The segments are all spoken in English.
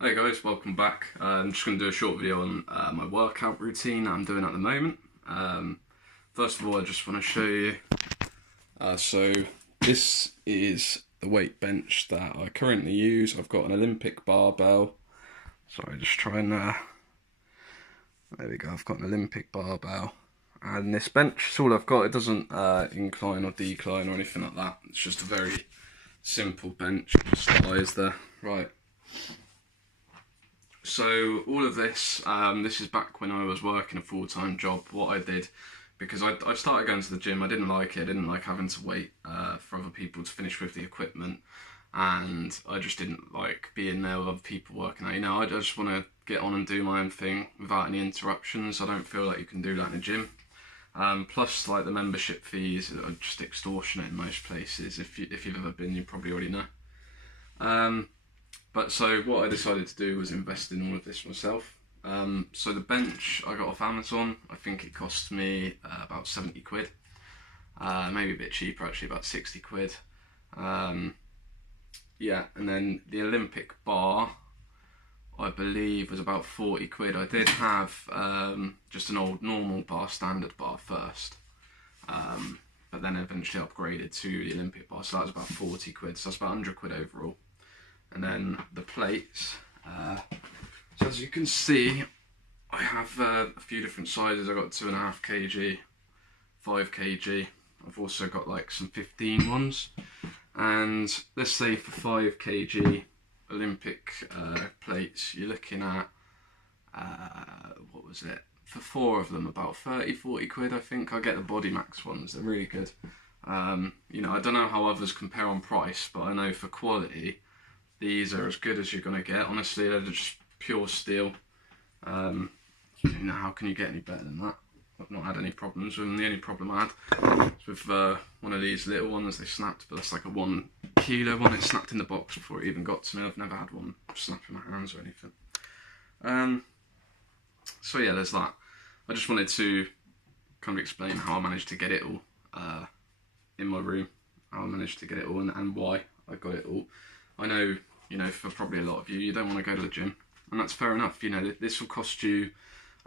Hey guys, welcome back. I'm just going to do a short video on my workout routine that I'm doing at the moment. First of all, I just want to show you. So this is the weight bench that I currently use. I've got an Olympic barbell. Sorry, just trying there we go, I've got an Olympic barbell. And this bench is all I've got. It doesn't incline or decline or anything like that. It's just a very simple bench. It just lies there. Right. So all of this, this is back when I was working a full-time job. What I did, because I started going to the gym, I didn't like it. I didn't like having to wait for other people to finish with the equipment, and I just didn't like being there with other people working out. You know, I just want to get on and do my own thing without any interruptions. I don't feel like you can do that in a gym. Plus, like, the membership fees are just extortionate in most places. If you've ever been, you probably already know. But so what I decided to do was invest in all of this myself. So the bench I got off Amazon. I think it cost me about 70 quid. Maybe a bit cheaper actually, about 60 quid. Yeah, and then the Olympic bar, I believe, was about 40 quid. I did have just an old normal bar, standard bar first. But then eventually upgraded to the Olympic bar, so that was about 40 quid. So that's about 100 quid overall. And then the plates, so as you can see, I have a few different sizes. I've got 2.5 kg, 5 kg. I've also got like some 15 ones. And let's say for 5 kg Olympic plates, you're looking at, what was it? For 4 of them, about 30-40 quid, I think. I get the Body Max ones, they're really good. You know, I don't know how others compare on price, but I know for quality, these are as good as you're going to get. Honestly, they're just pure steel. You know, how can you get any better than that? I've not had any problems with them. The only problem I had was with one of these little ones. They snapped, but that's like a 1 kilo one. It snapped in the box before it even got to me. I've never had one snap in my hands or anything. So yeah, there's that. I just wanted to kind of explain how I managed to get it all in my room. How I managed to get it all and why I got it all. I know, you know, for probably a lot of you, you don't want to go to the gym, and that's fair enough. You know, this will cost you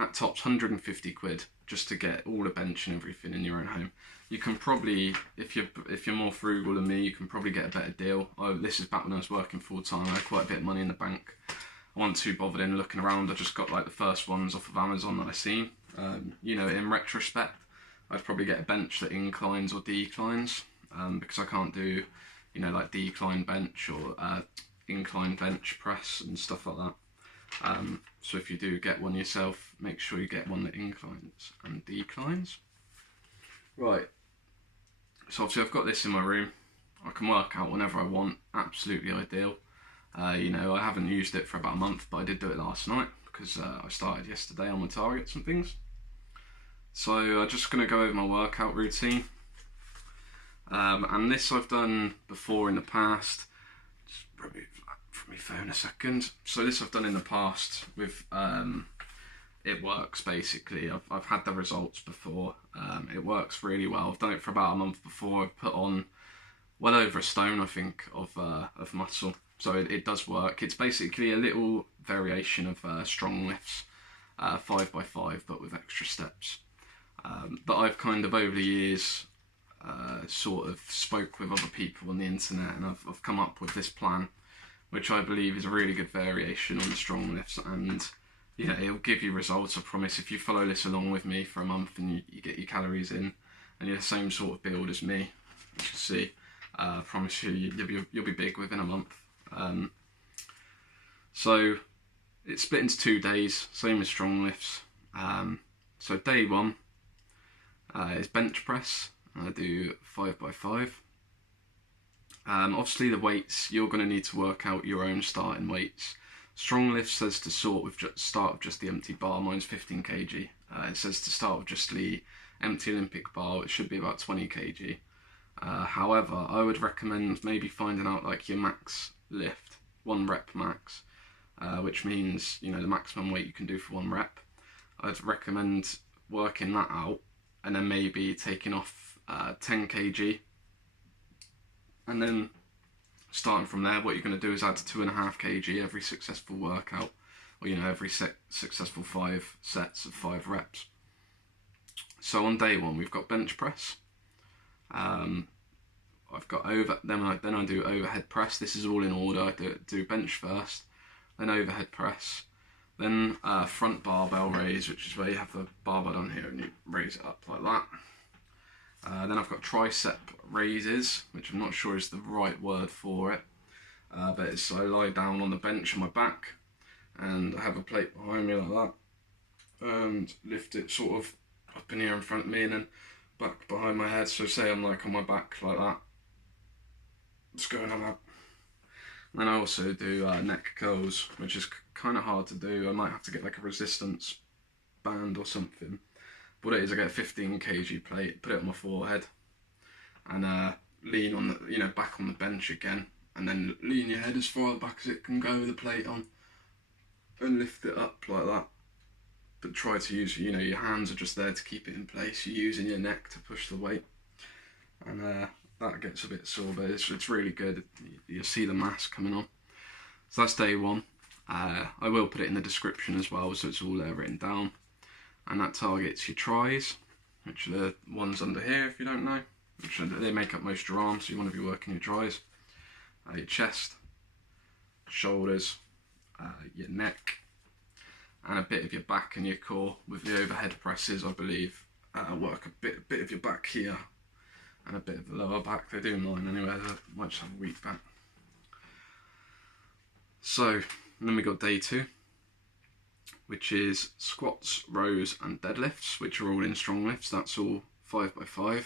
at tops 150 quid just to get all the bench and everything in your own home. You can probably, if you're more frugal than me, you can probably get a better deal. This is back when I was working full time. I had quite a bit of money in the bank. I wasn't too bothered in looking around. I just got like the first ones off of Amazon that I seen. You know, in retrospect, I'd probably get a bench that inclines or declines, because I can't do, you know, like decline bench or incline bench press and stuff like that. So if you do get one yourself, make sure you get one that inclines and declines. Right, so obviously I've got this in my room. I can work out whenever I want, absolutely ideal. You know, I haven't used it for about a month, but I did do it last night because I started yesterday on my targets and things. So I'm just going to go over my workout routine. And this I've done before in the past. Just remove that from my phone a second. So this I've done in the past with, it works basically. I've had the results before. It works really well. I've done it for about a month before. I've put on well over a stone, I think, of muscle. So it does work. It's basically a little variation of strong lifts, 5x5, but with extra steps. But I've kind of over the years sort of spoke with other people on the internet, and I've come up with this plan, which I believe is a really good variation on the strong lifts, and you know, it'll give you results, I promise. If you follow this along with me for a month and you get your calories in and you're the same sort of build as me, you can see, I promise you, you'll be big within a month. So it's split into 2 days, same as strong lifts. So day 1 is bench press. I do 5x5. Obviously the weights, you're going to need to work out your own starting weights. Strong lift says to start with just the empty bar. Mine's 15 kg. It says to start with just the empty Olympic bar, which should be about 20 kg. However, I would recommend maybe finding out like your max lift, 1 rep max, which means, you know, the maximum weight you can do for 1 rep. I'd recommend working that out and then maybe taking off 10 kg, and then starting from there, what you're going to do is add 2.5 kg every successful workout, or every successful 5 sets of 5 reps. So on day 1 we've got bench press. I've got then I do overhead press. This is all in order. I do bench first, then overhead press, then front barbell raise, which is where you have the barbell down here and you raise it up like that. Then I've got tricep raises, which I'm not sure is the right word for it, but it's I lie down on the bench on my back and I have a plate behind me like that and lift it sort of up in here in front of me and then back behind my head. So say I'm like on my back like that, just going like that. And then I also do neck curls, which is kind of hard to do. I might have to get like a resistance band or something. What it is, I get a 15 kg plate, put it on my forehead, and lean on the, back on the bench again, and then lean your head as far back as it can go with the plate on, and lift it up like that. But try to use, your hands are just there to keep it in place. You're using your neck to push the weight, and that gets a bit sore, but it's really good. You see the mass coming on. So that's day 1. I will put it in the description as well, so it's all there written down. And that targets your tris, which are the ones under here if you don't know. They make up most of your arms, so you want to be working your tris. Your chest, shoulders, your neck, and a bit of your back and your core. With the overhead presses, I believe, work a bit of your back here and a bit of the lower back. They do mine anyway, I might just have a weak back. So, then we got day 2. Which is squats, rows and deadlifts, which are all in strong lifts. That's all 5x5.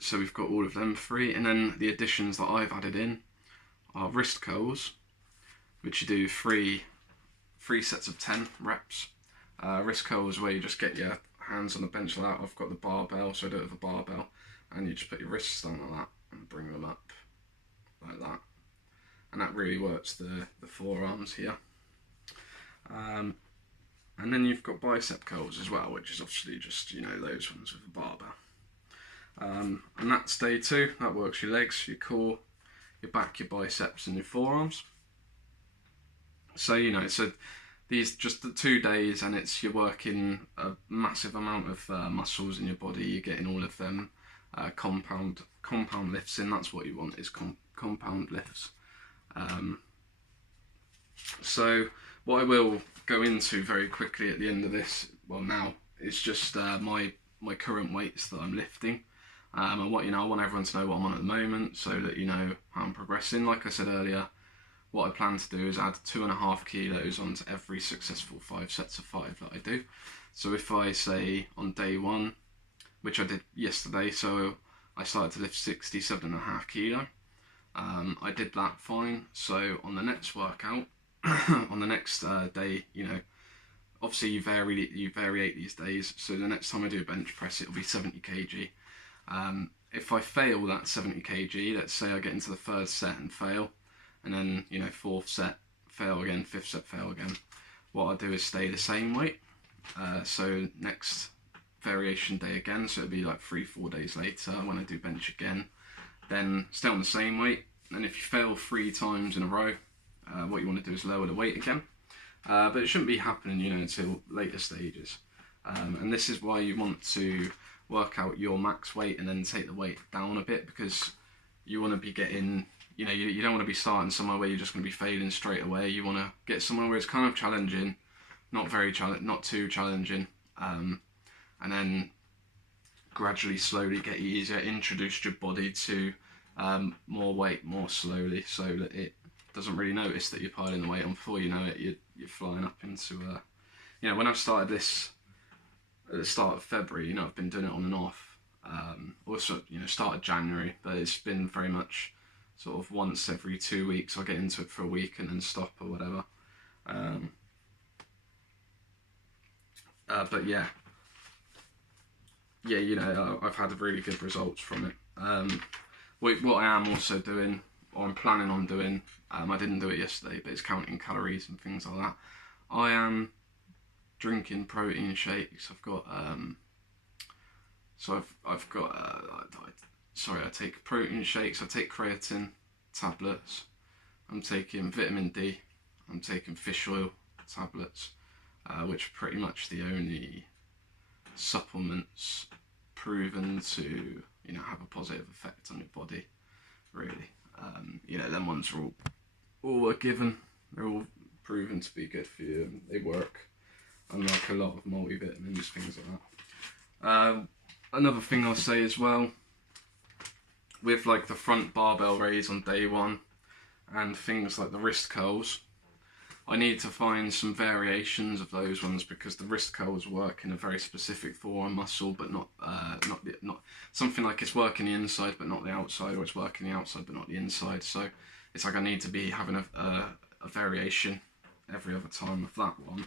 So we've got all of them free, and then the additions that I've added in are wrist curls, which you do three sets of 10 reps. Wrist curls where you just get your hands on the bench like that. I've got the barbell, so I do it with a barbell, and you just put your wrists down like that and bring them up like that. And that really works the forearms here. And then you've got bicep curls as well, which is obviously just, those ones with a barbell. And that's day 2. That works your legs, your core, your back, your biceps and your forearms. So, so these just the 2 days, and you're working a massive amount of muscles in your body. You're getting all of them compound lifts in. That's what you want, is compound lifts. So what I will go into very quickly at the end of this, well now, is just my current weights that I'm lifting. And what I want everyone to know what I'm on at the moment, so that you know how I'm progressing. Like I said earlier, what I plan to do is add 2.5 kilos onto every successful 5 sets of 5 that I do. So if I say on day 1, which I did yesterday, so I started to lift 67.5 kilo. I did that fine. So on the next workout, on the next day, obviously you variate these days. So the next time I do a bench press, it'll be 70 kg. If I fail that 70 kg, let's say I get into the 3rd set and fail, and then 4th set fail again, 5th set fail again, what I'll do is stay the same weight. So next variation day again, so it'll be like 3-4 days later when I do bench again, then stay on the same weight. And if you fail 3 times in a row, what you want to do is lower the weight again. But it shouldn't be happening, until later stages. And this is why you want to work out your max weight and then take the weight down a bit, because you want to be getting, you don't want to be starting somewhere where you're just going to be failing straight away. You want to get somewhere where it's kind of challenging, not too challenging, and then gradually, slowly get easier. Introduce your body to more weight more slowly, so that it doesn't really notice that you're piling the weight on. Before you know it, you're flying up into when I started this at the start of February, I've been doing it on and off. Also, started January, but it's been very much sort of once every 2 weeks. I'll get into it for a week and then stop or whatever. But yeah, I've had really good results from it. What I am also doing, or I'm planning on doing, I didn't do it yesterday, but it's counting calories and things like that. I am drinking protein shakes. I've got I take protein shakes, I take creatine tablets, I'm taking vitamin D, I'm taking fish oil tablets, which are pretty much the only supplements proven to, you know, have a positive effect on your body, really. You know, them ones are all given, they're all proven to be good for you, and they work, unlike a lot of multivitamins, things like that. Another thing I'll say as well, with like the front barbell raise on day one, and things like the wrist curls, I need to find some variations of those ones, because the wrist curls work in a very specific forearm muscle, but not something like it's working the inside but not the outside, or it's working the outside but not the inside. So it's like I need to be having a variation every other time of that one.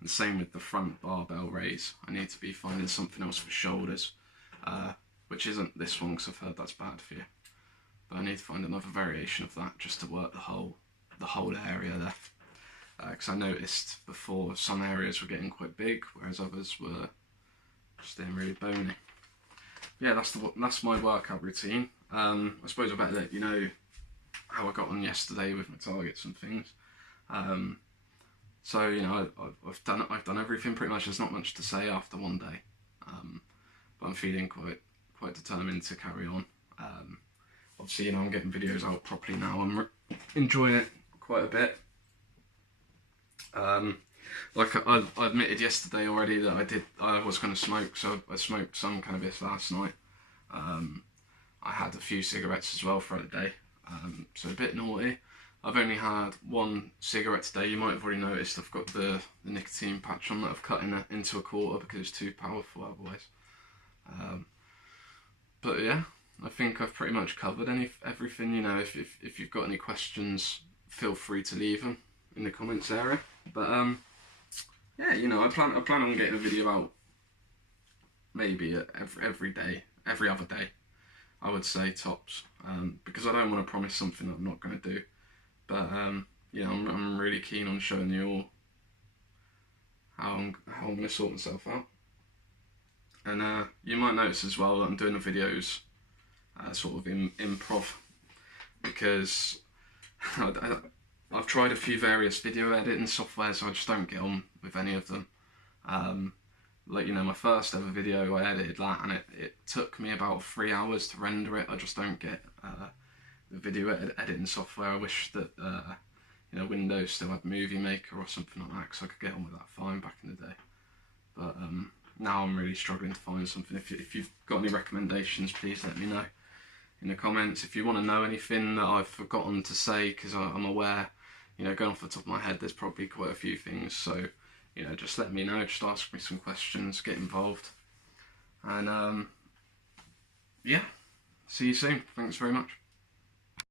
And same with the front barbell raise. I need to be finding something else for shoulders, which isn't this one, because I've heard that's bad for you. But I need to find another variation of that just to work the whole area there. Because I noticed before some areas were getting quite big, whereas others were staying really bony. Yeah, that's my workout routine. I suppose I better let you know how I got on yesterday with my targets and things. So, you know, I've done everything pretty much. There's not much to say after one day, but I'm feeling quite determined to carry on. Obviously, you know, I'm getting videos out properly now. I'm enjoying it quite a bit. Like I admitted yesterday already that I was going to smoke, so I smoked some cannabis last night. I had a few cigarettes as well throughout the day, so a bit naughty. I've only had one cigarette today. You might have already noticed I've got the nicotine patch on that I've cut into a quarter because it's too powerful otherwise. But yeah, I think I've pretty much covered everything. You know, if you've got any questions, feel free to leave them in the comments area. But yeah, you know, I plan on getting a video out maybe every day, every other day, I would say tops, because I don't want to promise something that I'm not going to do. But you know, I'm really keen on showing you all how I'm going to sort myself out. And you might notice as well that I'm doing the videos sort of improv, because I've tried a few various video editing software, so I just don't get on with any of them. Like, you know, my first ever video, I edited that, and it took me about 3 hours to render it. I just don't get the video editing software. I wish that you know, Windows still had Movie Maker or something like that, because I could get on with that fine back in the day. But now I'm really struggling to find something. If you've got any recommendations, please let me know in the comments. If you want to know anything that I've forgotten to say, because I'm aware, you know, going off the top of my head, there's probably quite a few things. So, you know, just let me know, just ask me some questions, get involved. And yeah, see you soon. Thanks very much.